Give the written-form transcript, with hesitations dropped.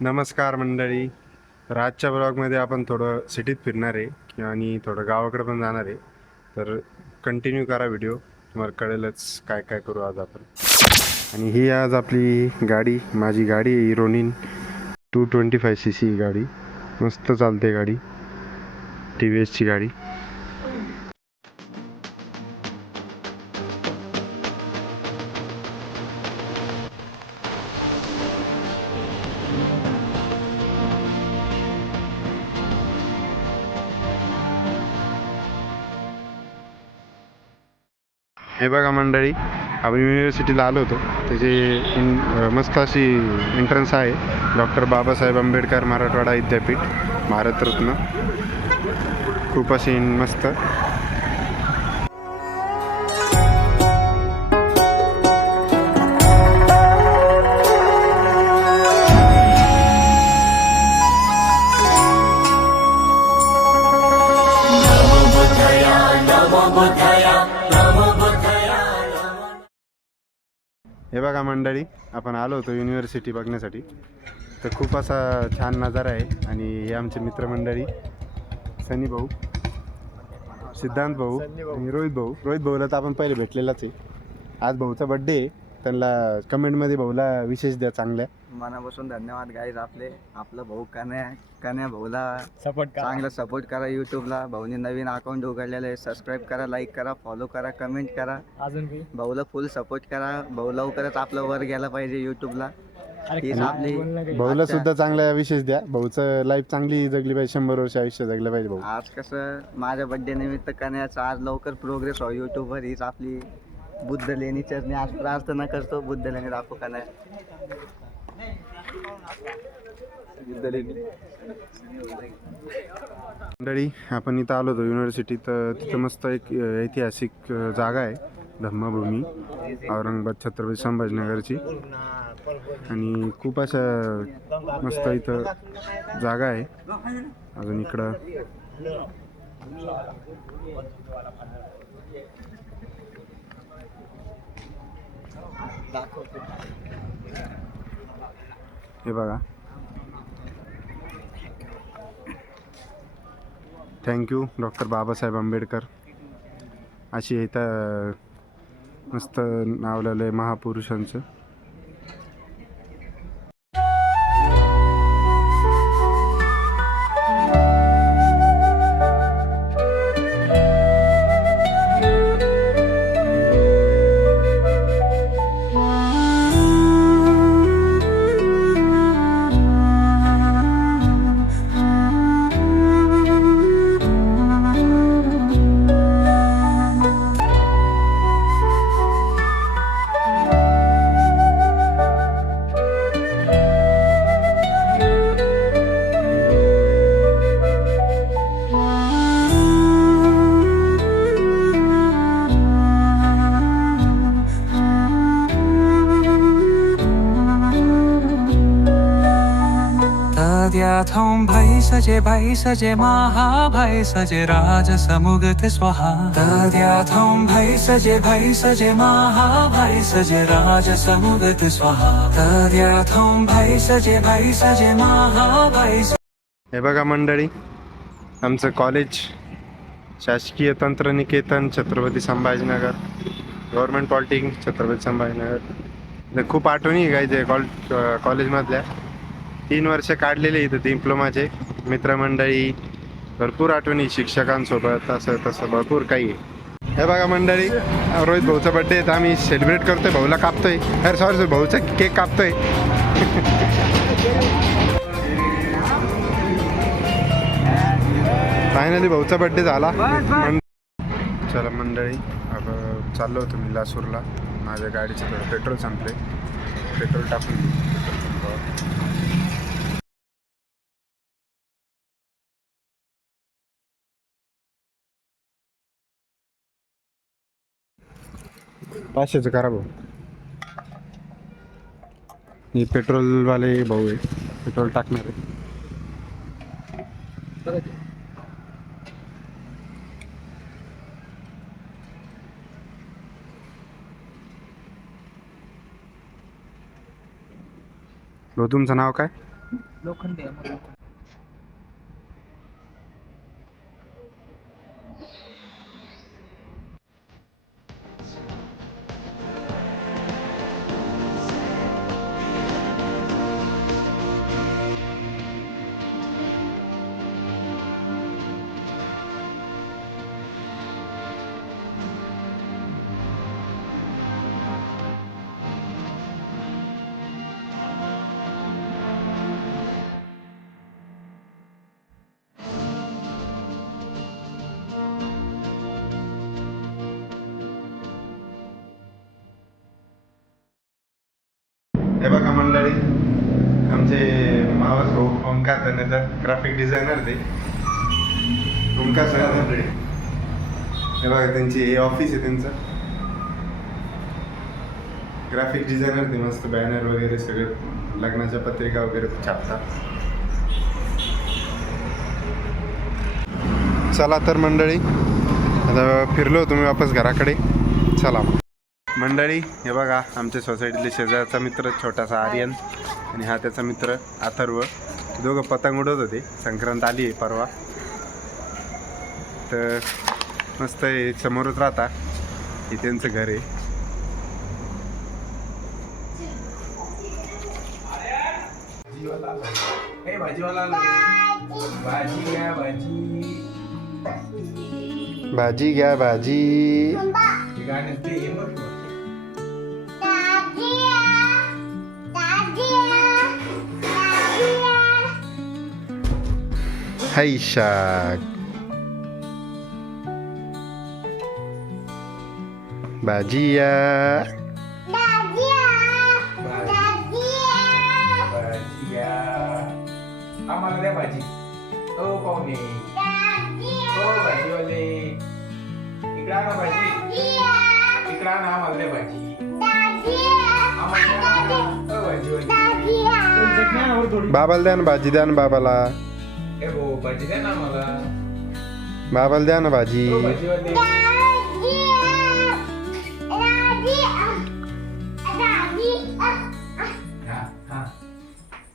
नमस्कार मंडळी. तर आजच्या ब्लॉगमध्ये आपण थोडं सिटीत फिरणार आहे आणि थोडं गावाकडे पण जाणार आहे. तर कंटिन्यू करा व्हिडिओ, तुम्हाला कळेलच काय काय करू आज आपण. आणि ही आज आपली गाडी, माझी गाडी आहे रोनिन 225cc ही गाडी. मस्त चालते गाडी, TVSची गाडी. हे बघा मंडळी, आपण युनिव्हर्सिटीला आलो होतो. त्याची मस्त अशी एंट्रन्स आहे, डॉक्टर बाबासाहेब आंबेडकर मराठवाडा विद्यापीठ भारतरत्न. खूप अशी मस्त. हे बघा मंडळी, आपण आलो होतो युनिव्हर्सिटी बघण्यासाठी. तर खूप असा छान नजारा आहे. आणि हे आमचे मित्रमंडळी, सनी भाऊ, सिद्धांत भाऊ आणि रोहित भाऊ. रोहित भाऊला तर आपण पहिले भेटलेलाच आहे. आज भाऊचा बड्डे आहे, त्यांना कमेंटमध्ये भाऊला विशेष द्या चांगल्या. मनापासून धन्यवाद गाईज. आपलं भाऊ कन्या भाऊला चांगला सपोर्ट करा. यूट्यूबला भाऊने नवीन अकाउंट उघडलेलं आहे. सबस्क्राईब करा, लाईक करा, फॉलो करा, कमेंट करा. अजून भाऊला फुल सपोर्ट करा. भाऊ लवकरच आपलं वर गेला पाहिजे यूट्यूबला. भाऊला सुद्धा चांगला विशेष द्या. भाऊचं लाईफ चांगली जगली पाहिजे, 100 वर्ष आयुष्य जगलं पाहिजे भाऊ. आज कसं माझ्या बड्डे निमित्त कन्याचं आज लवकर प्रोग्रेस हो यूट्यूबवर. हीच आपली बुद्ध लेणी चरणी आज प्रार्थना करतो. बुद्ध लेणी दाखवू कन्या. मंडळी, आपण इथं आलो होतो युनिव्हर्सिटीत. तिथं मस्त एक ऐतिहासिक जागा आहे, धम्मभूमी औरंगाबाद छत्रपती संभाजीनगरची. आणि खूप अशा मस्त इथं जागा आहे. अजून इकडं हे बघा. Thank you doctor Babasaheb Ambedkar. अशी इथं मस्त नाव लिहिलं आहे महापुरुषांचं. थोम भाई सजे महाभाई सजे राज समुगत स्वाहा. थोम भाई सजे महाभाई सजे राज समुगत स्वाहा. थोम भाई सजे महाभाई. हे बघा मंडळी, आमचं कॉलेज शासकीय तंत्रनिकेतन छत्रपती संभाजीनगर, गव्हर्नमेंट पॉलिटेक्निक छत्रपती संभाजीनगर. खूप आठवणी गायचे कॉलेजमधल्या. 3 वर्ष काढलेले इथं डिप्लोमाचे. मित्रमंडळी, भरपूर आठवणी शिक्षकांसोबत, असं तसं भरपूर काही आहे. हे बघा मंडळी, रोहित भाऊचा बड्डे आहे, तर आम्ही सेलिब्रेट करतोय. भाऊला कापतोय, अरे सॉरी भाऊचा केक कापतोय. फायनली भाऊचा बड्डे झाला. चला मंडळी, आता चाललो होतो मी लासूरला. माझ्या गाडीचं थोडं पेट्रोल संपले, पेट्रोल टाकून पेट्रोल. 500चं करा भाऊ. हे पेट्रोलवाले भाऊ आहे, पेट्रोल टाकणार आहे. भाऊ तुमचं नाव काय? लोखंडी आहे मग. हे बघा मंडळी, आमचे मावस भाऊ ओंकार धनेकर, ग्राफिक डिझायनर ते ओंकार सर. हे बघा त्यांची हे ऑफिस आहे त्यांचं, ग्राफिक डिझायनर ते. मस्त बॅनर वगैरे सगळे, लग्नाच्या पत्रिका वगैरे छापतात. चला तर मंडळी, आता फिरलो तुम्ही वापस घराकडे. चला मंडळी, हे बघा आमच्या सोसायटीतले शेजारचा मित्र छोटासा आर्यन आणि हा त्याचा मित्र अथर्व. दोघं पतंग उडवत होते. संक्रांत आली आहे परवा, तर मस्त हे समोरच राहता. हे त्यांचं घर आहे. भाजी घ्या भाजी. हाय शाक भाजिया. आम्हाला द्या भाजी. ओ पाहुणे, ओ भाजीवाले, इकडे आणा भाजी. इकडे आणा, आम्हाला द्या भाजी. आम्हाला द्या. ओ भाजीवाले, बाबाला द्या ना भाजी, द्या ना बाबाला. ए भाऊ, भाजी द्या ना आम्हाला. बाबाला द्या ना भाजी. ओ भाजीवाले. Daddy,